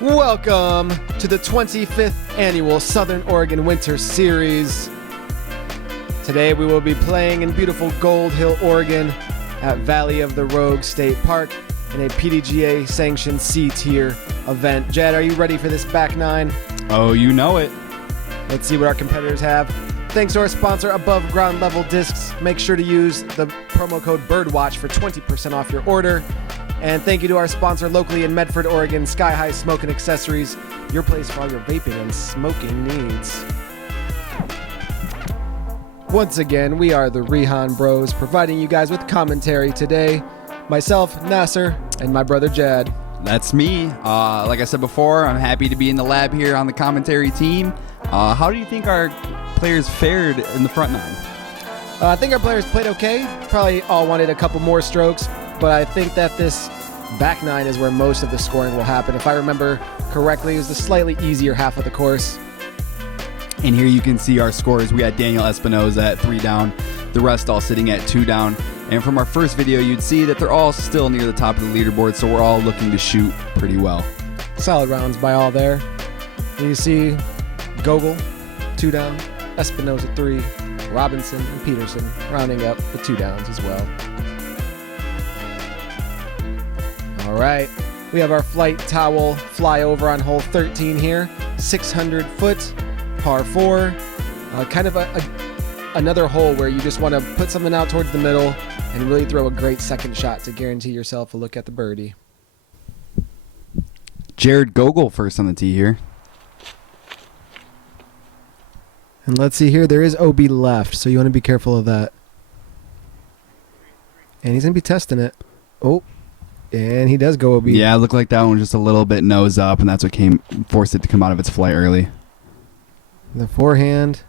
Welcome to the 25th annual Southern Oregon Winter Series. Today we will be playing in beautiful Gold Hill, Oregon at Valley of the Rogue State Park in a PDGA sanctioned C-tier event. Jed, are you ready for this back nine? Oh, you know it. Let's see what our competitors have. Thanks to our sponsor, Above Ground Level Discs. Make sure to use the promo code BIRDWATCH for 20% off your order. And thank you to our sponsor locally in Medford, Oregon, Sky High Smoke and Accessories, your place for all your vaping and smoking needs. Once again, we are the Rehan Bros, providing you guys with commentary today. Myself, Nasser, and my brother Jad. That's me. Like I said before, I'm happy to be in the lab here on the commentary team. How do you think our players fared in the front nine? I think our players played okay. Probably all wanted a couple more strokes, but I think that this back nine is where most of the scoring will happen. If I remember correctly, it was the slightly easier half of the course. And here you can see our scores. We had Daniel Espinoza at 3 down, the rest all sitting at 2 down. And from our first video, you'd see that they're all still near the top of the leaderboard, so we're all looking to shoot pretty well. Solid rounds by all there. And you see Gogal, 2 down, Espinoza 3, Robinson and Peterson rounding up with 2 downs as well. All right, we have our FlighTowel flyover on hole 13 here, 600 foot, par 4, kind of another hole where you just want to put something out towards the middle and really throw a great second shot to guarantee yourself a look at the birdie. Jared Gogal first on the tee here. And let's see here, there is OB left, so you want to be careful of that. And he's going to be testing it. Oh, and he does go OB. Yeah, it looked like that one was just a little bit nose up, and that's what forced it to come out of its flight early. The forehand.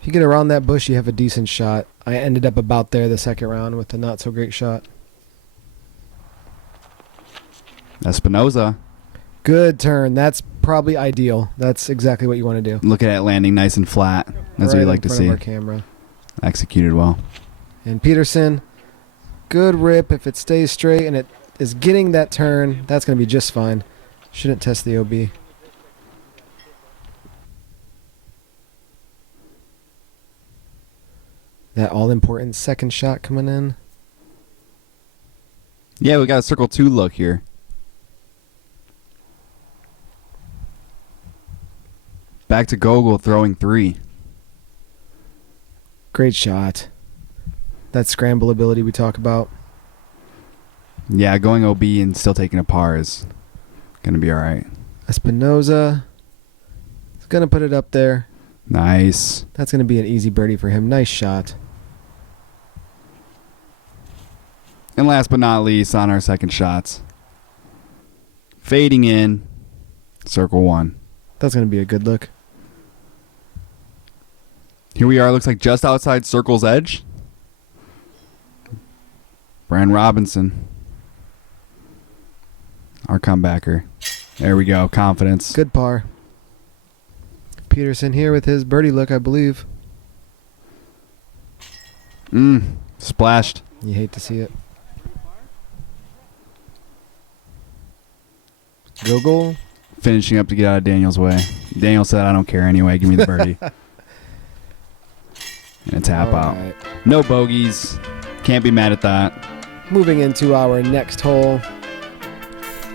If you get around that bush, you have a decent shot. I ended up about there the second round with a not-so-great shot. Espinoza. Good turn. That's probably ideal. That's exactly what you want to do. Look at it landing nice and flat. That's what you like to see. Right in front of our camera. Executed well. And Peterson, good rip. If it stays straight and it is getting that turn, that's going to be just fine. Shouldn't test the OB. That all-important second shot coming in. Yeah, we got a circle 2 look here. Back to Gogal throwing 3. Great shot. That scramble ability we talk about. Yeah, going OB and still taking a par is going to be all right. Espinoza is going to put it up there. Nice. That's going to be an easy birdie for him. Nice shot. And last but not least, on our second shots. Fading in, circle 1. That's going to be a good look. Here we are, looks like just outside circle's edge. Brand Robinson. Our comebacker. There we go, confidence. Good par. Peterson here with his birdie look, I believe. Splashed. You hate to see it. Gogal. Finishing up to get out of Daniel's way. Daniel said, I don't care anyway, give me the birdie. And a tap out. Right. No bogeys. Can't be mad at that. Moving into our next hole.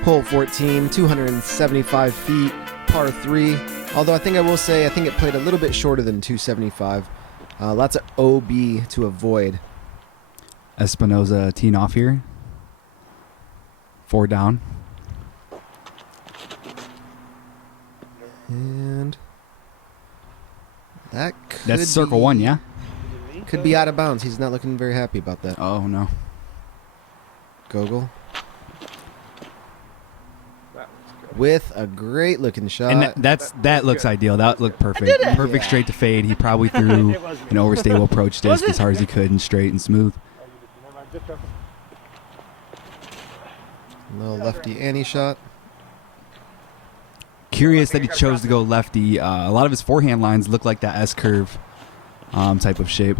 Hole 14, 275 feet, par 3. Although I will say, I think it played a little bit shorter than 275. Lots of OB to avoid. Espinoza teeing off here. 4 down. And that's circle 1, yeah? Could be out of bounds. He's not looking very happy about that. Oh, no. Gogal. With a great looking shot. And that looks ideal. That looked perfect. Perfect straight to fade. He probably threw an overstable approach disc as hard as he could and straight and smooth. A little lefty Annie shot. Curious that he chose to go lefty. A lot of his forehand lines look like that S-curve type of shape.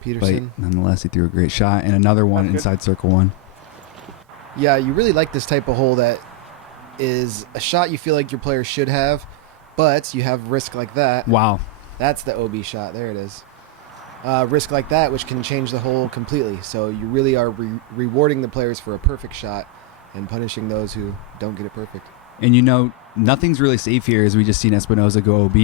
Peterson. But nonetheless, he threw a great shot. And another one inside circle 1. Yeah, you really like this type of hole that is a shot you feel like your player should have, but you have risk like that. Wow. That's the OB shot. There it is. Risk like that, which can change the hole completely. So you really are rewarding the players for a perfect shot and punishing those who don't get it perfect. And nothing's really safe here, as we just seen Espinoza go OB.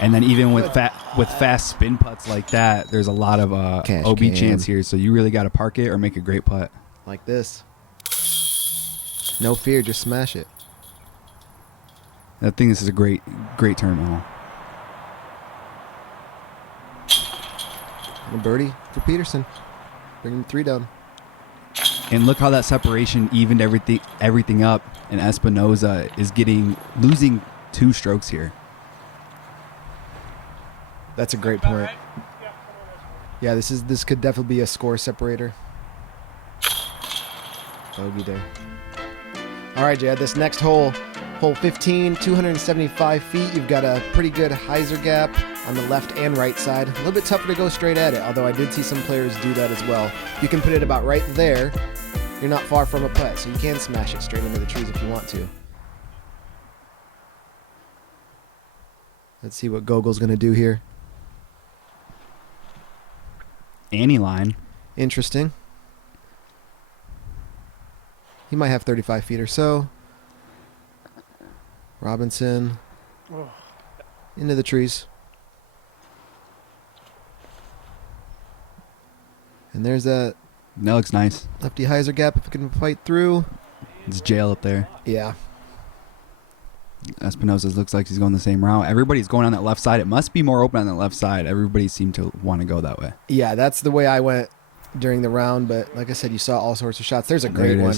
And then even with fast spin putts like that, there's a lot of OB chance here. So you really got to park it or make a great putt. Like this. No fear, just smash it. I think this is a great tournament hole. And a birdie for Peterson. Bringing the 3 down. And look how that separation evened everything up. And Espinoza is losing 2 strokes here. That's a great point. Yeah, this could definitely be a score separator. Bogey there. All right, Jad, this next hole, hole 15, 275 feet. You've got a pretty good hyzer gap on the left and right side. A little bit tougher to go straight at it, although I did see some players do that as well. You can put it about right there. You're not far from a putt, so you can smash it straight into the trees if you want to. Let's see what Gogal's going to do here. Annie line. Interesting. He might have 35 feet or so. Robinson. Into the trees. And there's that. That looks nice. Lefty hyzer gap if it can fight through. It's jail up there. Yeah. Espinoza looks like he's going the same route. Everybody's going on that left side. It must be more open on that left side. Everybody seemed to want to go that way. Yeah, that's the way I went during the round. But like I said, you saw all sorts of shots. There's a great one.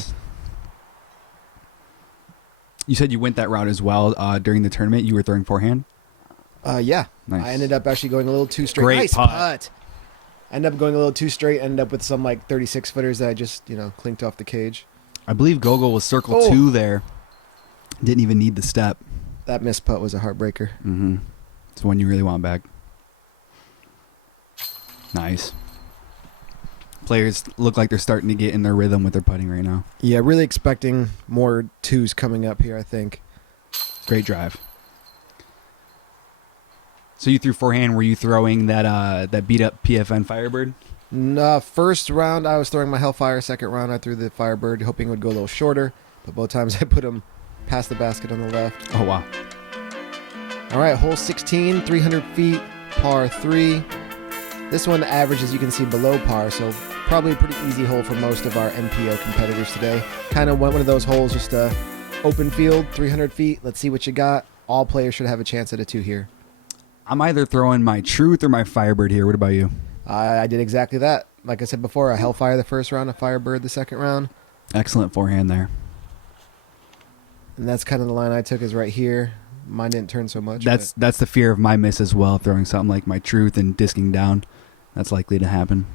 You said you went that route as well during the tournament. You were throwing forehand? Yeah. Nice. I ended up actually going a little too straight. Great nice putt. I ended up going a little too straight. Ended up with some like 36 footers that I just, clinked off the cage. I believe Gogal was circle 2 there. Didn't even need the step. That missed putt was a heartbreaker. Mm-hmm. It's one you really want back. Nice. Players look like they're starting to get in their rhythm with their putting right now. Yeah, really expecting more 2s coming up here, I think. Great drive. So you threw forehand. Were you throwing that beat up PFN Firebird? First round, I was throwing my Hellfire. Second round, I threw the Firebird, hoping it would go a little shorter. But both times I put them past the basket on the left. Oh, wow. All right, hole 16, 300 feet, par 3. This one average, as you can see, below par, so probably a pretty easy hole for most of our MPO competitors today. Kind of one of those holes, just a open field, 300 feet. Let's see what you got. All players should have a chance at a 2 here. I'm either throwing my Truth or my Firebird here. What about you? I did exactly that. Like I said before, a Hellfire the first round, a Firebird the second round. Excellent forehand there. And that's kind of the line I took, is right here. Mine didn't turn so much. That's the fear of my miss as well, throwing something like my Truth and disking down. That's likely to happen.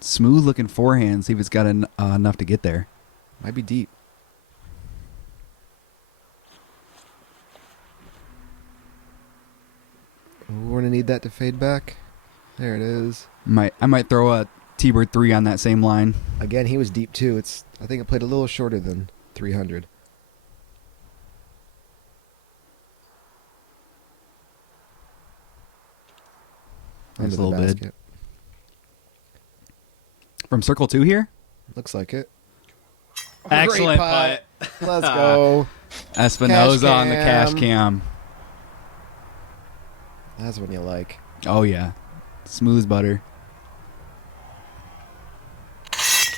Smooth looking forehand. See if it's got enough to get there. Might be deep. We're going to need that to fade back. There it is. I might throw a T-Bird 3 on that same line. Again, he was deep too. I think it played a little shorter than 300. Nice Under the little bid. basket. From circle 2 here? Looks like it. Excellent Great putt. Let's go. Espinoza on the cash cam. That's what you like. Oh, yeah. Smooth as butter.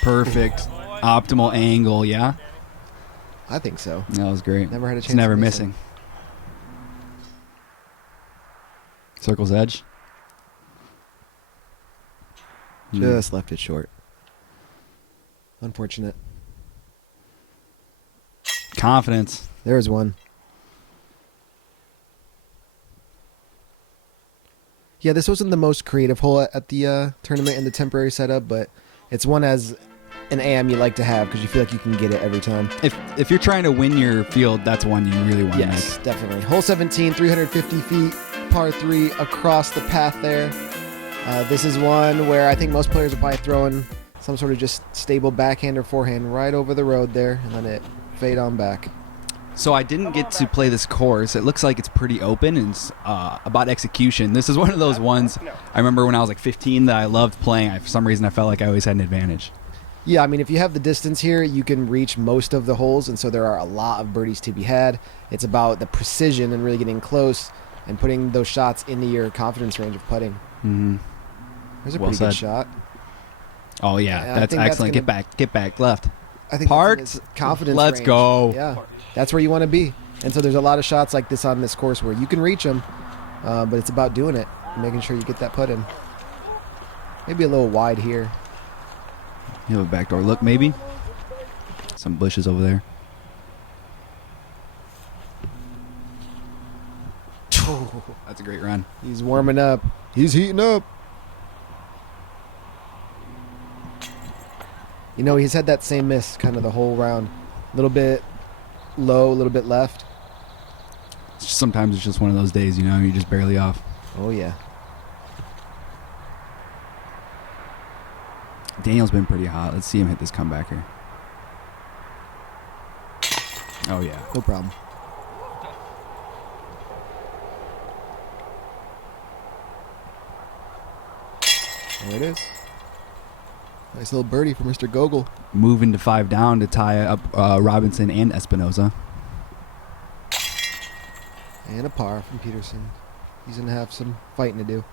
Perfect. Optimal angle, yeah? I think so. That was great. Never had a chance. It's never to miss missing. him. Circle's edge. Just left it short. Unfortunate. Confidence. There's one. Yeah, this wasn't the most creative hole at the tournament in the temporary setup, but it's one as an AM you like to have because you feel like you can get it every time. If you're trying to win your field, that's one you really want to make. Yes, definitely. Hole 17, 350 feet, par 3 across the path there. This is one where I think most players are probably throwing some sort of just stable backhand or forehand right over the road there, and let it fade on back. So I didn't get to play this course. It looks like it's pretty open and it's about execution. This is one of those ones I remember when I was like 15 that I loved playing. For some reason, I felt like I always had an advantage. Yeah, I mean, if you have the distance here, you can reach most of the holes, and so there are a lot of birdies to be had. It's about the precision and really getting close and putting those shots into your confidence range of putting. Mm-hmm. There's a pretty good shot. Oh, yeah. That's excellent. Get back, left. I think Parked. That's in his confidence Let's range. go. Yeah, that's where you want to be. And so there's a lot of shots like this on this course where you can reach them, but it's about doing it, making sure you get that putt in. Maybe a little wide here. You have a backdoor look, maybe. Some bushes over there. That's a great run. He's warming up. He's heating up. You know, he's had that same miss kind of the whole round. A little bit low, a little bit left. Sometimes it's just one of those days, you know, you're just barely off. Oh, yeah. Daniel's been pretty hot. Let's see him hit this comeback here. Oh, yeah. No problem. There it is. Nice little birdie for Mr. Gogal. Moving to 5 down to tie up Robinson and Espinoza. And a par from Peterson. He's going to have some fighting to do.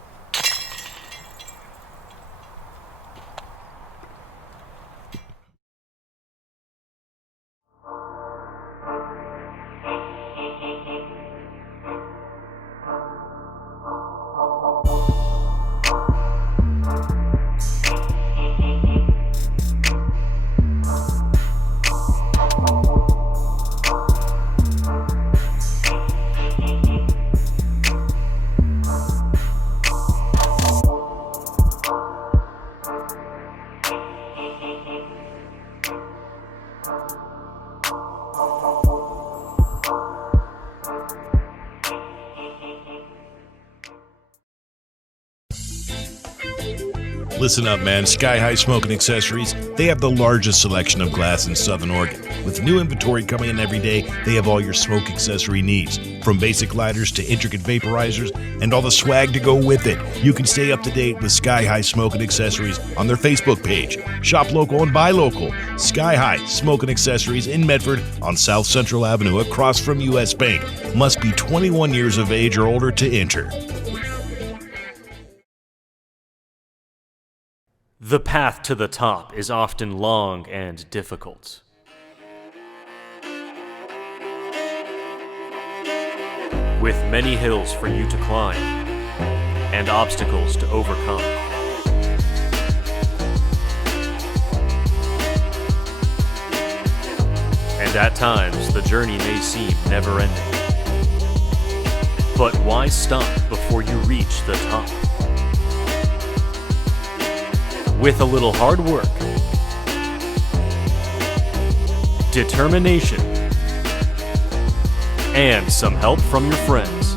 Listen up, man. Sky High Smoking Accessories, they have the largest selection of glass in Southern Oregon. With new inventory coming in every day, they have all your smoke accessory needs. From basic lighters to intricate vaporizers and all the swag to go with it. You can stay up to date with Sky High Smoking Accessories on their Facebook page. Shop local and buy local. Sky High Smoking Accessories in Medford on South Central Avenue across from U.S. Bank. Must be 21 years of age or older to enter. The path to the top is often long and difficult. With many hills for you to climb and obstacles to overcome. And at times, the journey may seem never-ending. But why stop before you reach the top? With a little hard work, determination, and some help from your friends,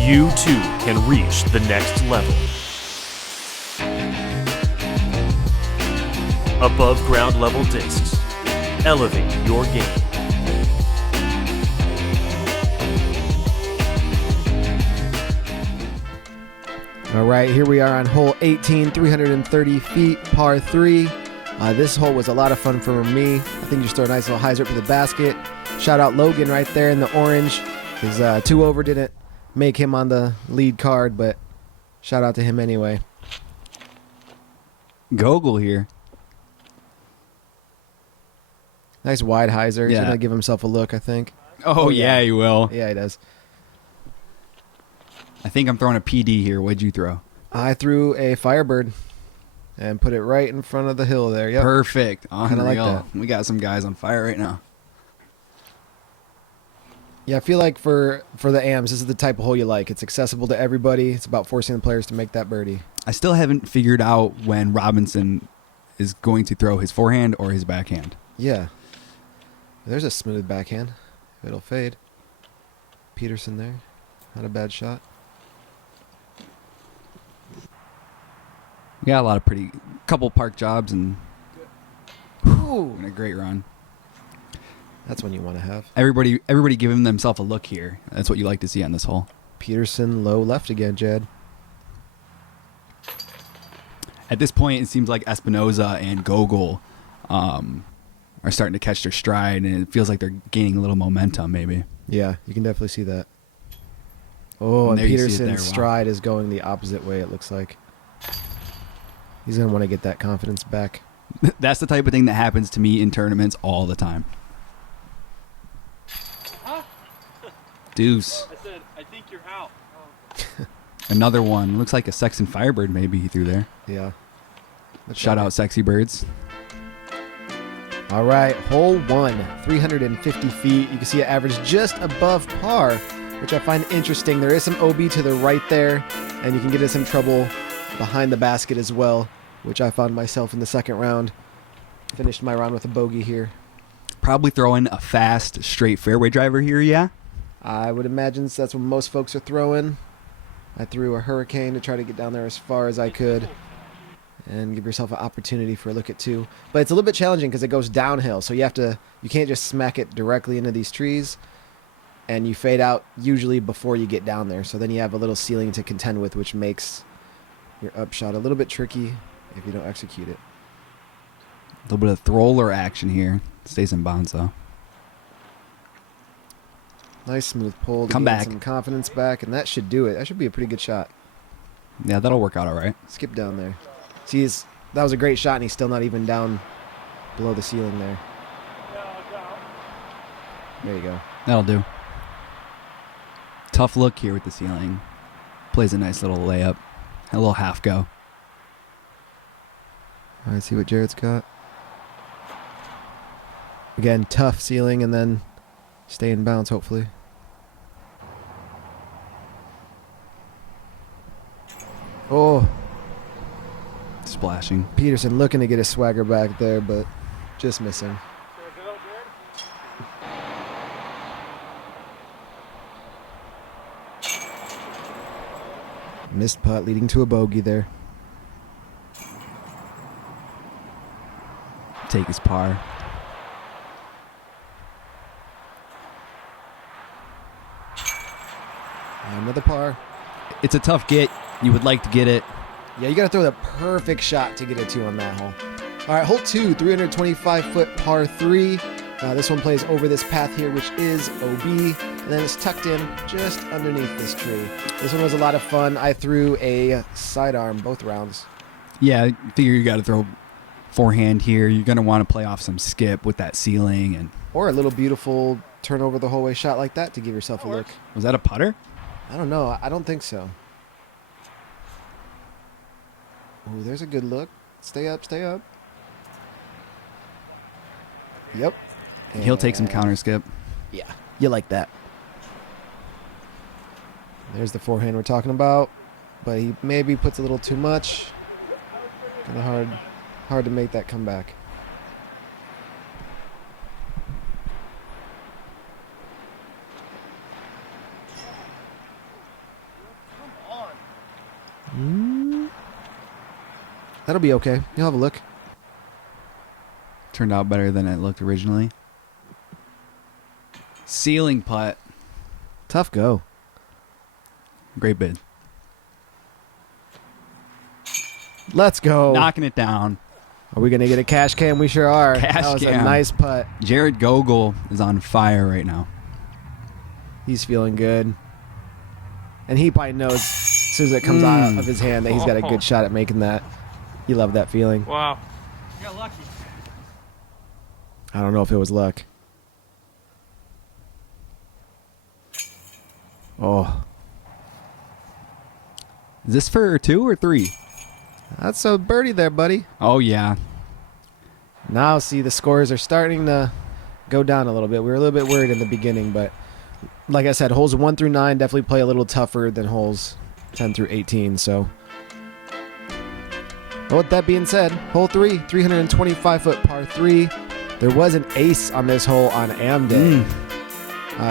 you too can reach the next level. Above ground level discs, elevate your game. All right, here we are on hole 18, 330 feet, par 3. This hole was a lot of fun for me. I think just throw a nice little hyzer up to the basket. Shout out Logan right there in the orange. His 2 over didn't make him on the lead card, but shout out to him anyway. Gogal here. Nice wide hyzer. He's Yeah. going to give himself a look, I think. Oh, yeah, he will. Yeah, he does. I think I'm throwing a PD here. What'd you throw? I threw a Firebird and put it right in front of the hill there. Yep. Perfect. Unreal. like that. We got some guys on fire right now. Yeah, I feel like for the AMs, this is the type of hole you like. It's accessible to everybody. It's about forcing the players to make that birdie. I still haven't figured out when Robinson is going to throw his forehand or his backhand. Yeah. There's a smooth backhand. It'll fade. Peterson there. Not a bad shot. We We got a lot of couple park jobs and Ooh, a great run. that's one you want to have. Everybody giving themselves a look here. That's what you like to see on this hole. Peterson low left again, Jed. At this point, it seems like Espinoza and Gogal are starting to catch their stride, and it feels like they're gaining a little momentum, maybe. Yeah, you can definitely see that. Oh, and there you see it Peterson's there. Wow. stride is going the opposite way, it looks like. He's going to want to get that confidence back. That's the type of thing that happens to me in tournaments all the time. Deuce. I said, I think you're out. Another one. Looks like a Sexton Firebird maybe he threw there. Yeah. Shout out Sexy Birds. All right, hole 1, 350 feet. You can see it averaged just above par, which I find interesting. There is some OB to the right there, and you can get in some trouble behind the basket as well, which I found myself in the second round. Finished my round with a bogey here. Probably throwing a fast, straight fairway driver here, yeah? I would imagine that's what most folks are throwing. I threw a hurricane to try to get down there as far as I could and give yourself an opportunity for a look at 2. But it's a little bit challenging because it goes downhill, so you can't just smack it directly into these trees, and you fade out usually before you get down there. So then you have a little ceiling to contend with, which makes your upshot a little bit tricky if you don't execute it. A little bit of thrower action here. Stays in bounds, though. Nice smooth pull to Come get back. some confidence back, and that should do it. That should be a pretty good shot. Yeah, that'll work out all right. Skip down there. See, that was a great shot, and he's still not even down below the ceiling there. There you go. That'll do. Tough look here with the ceiling. Plays a nice little layup. A little half go. All right, see what Jared's got. Again, tough ceiling, and then stay in bounds, hopefully. Oh, Splashing. Peterson looking to get his swagger back there, but just missing. Missed putt leading to a bogey there. Take his par. Another par. It's a tough get. You would like to get it. Yeah, you got to throw the perfect shot to get a 2 on that hole. All right, hole 2, 325-foot par 3. This one plays over this path here, which is OB, and then it's tucked in just underneath this tree. This one was a lot of fun. I threw a sidearm both rounds. Yeah, I figure you got to throw forehand here. You're going to want to play off some skip with that ceiling. And Or a little beautiful turn over the whole way shot like that to give yourself a look. was that a putter? I don't know. I don't think so. Oh, there's a good look. Stay up, stay up. Yep. He'll take some counter skip. Yeah, you like that. There's the forehand we're talking about, but he maybe puts a little too much. Kind of hard to make that come back. That'll be okay. You'll have a look. Turned out better than it looked originally. Ceiling putt. Tough go. Great bid. Let's go. Knocking it down. Are we going to get a cash cam? We sure are. Cash that was cam. a nice putt. Jared Gogal is on fire right now. He's feeling good. And he probably knows as soon as it comes out of his hand that he's got a good shot at making that. You love that feeling. Wow. You got lucky. I don't know if it was luck. Oh, Is this for 2 or 3? that's a birdie there, buddy. Oh, yeah. Now, see, the scores are starting to go down a little bit. We were a little bit worried in the beginning, but like I said, holes 1 through 9 definitely play a little tougher than holes 10 through 18. So, well, with that being said, hole 3, 325-foot par 3. There was an ace on this hole on Am Day.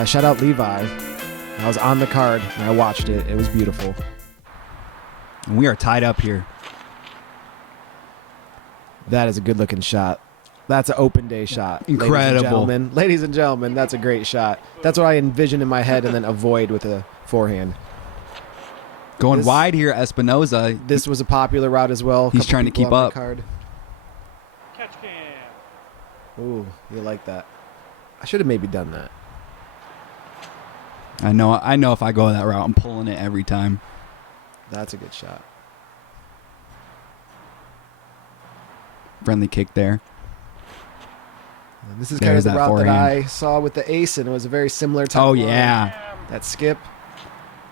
Shout out Levi. I was on the card and I watched it. It was beautiful. And we are tied up here. That is a good looking shot. That's an open day shot. Incredible. Ladies and gentlemen, that's a great shot. That's what I envision in my head and then avoid with a forehand. Going wide here, Espinoza. This was a popular route as well. He's Couple trying to people keep on my up. Card. Catch cam. Ooh, you like that. I should have maybe done that. I know if I go that route, I'm pulling it every time. That's a good shot. Friendly kick there. And this is kind of There's the that route that forehand. I saw with the ace, and it was a very similar type Oh, line. yeah. That skip.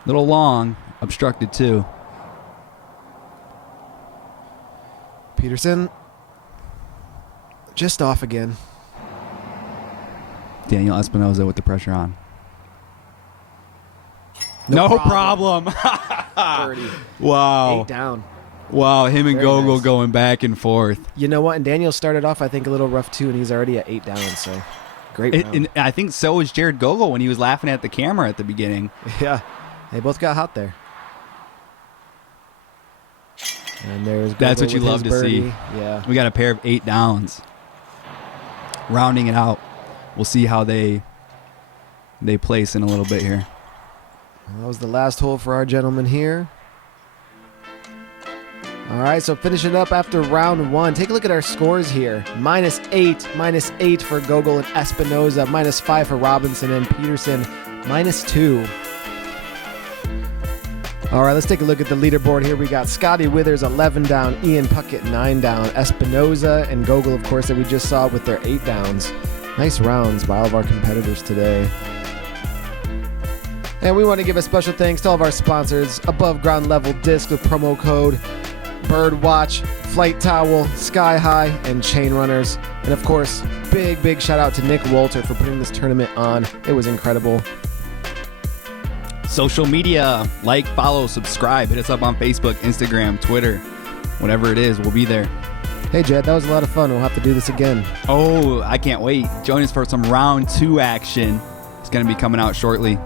Little long, obstructed too. Peterson. Just off again. Daniel Espinoza with the pressure on. No No problem. Birdie. Wow. 8 down. Wow, him and Very Gogal nice. going back and forth. You know what? And Daniel started off, I think, a little rough too, and he's already at 8 down. So great round. And I think so was Jared Gogal when he was laughing at the camera at the beginning. Yeah, they both got hot there. And there's That's Gogal what you with love his to see. birdie. Yeah. We got a pair of 8 downs. Rounding it out. We'll see how they place in a little bit here. Well, that was the last hole for our gentleman here. All right, so finishing up after round 1. Take a look at our scores here. -8 for Gogal and Espinoza, -5 for Robinson and Peterson, -2. All right, let's take a look at the leaderboard here. We got Scotty Withers 11 down, Ian Puckett 9 down, Espinoza and Gogal, of course, that we just saw with their 8 downs. Nice rounds by all of our competitors today. And we want to give a special thanks to all of our sponsors, Above Ground Level Disc with promo code Birdwatch, FlighTowel, Sky High, and Chain Runners. And of course, big shout out to Nick Walter for putting this tournament on. It was incredible. Social media, like, follow, subscribe. Hit us up on Facebook, Instagram, Twitter. Whatever it is, we'll be there. Hey Jed, that was a lot of fun. We'll have to do this again. Oh, I can't wait. Join us for some round 2 action. It's going to be coming out shortly.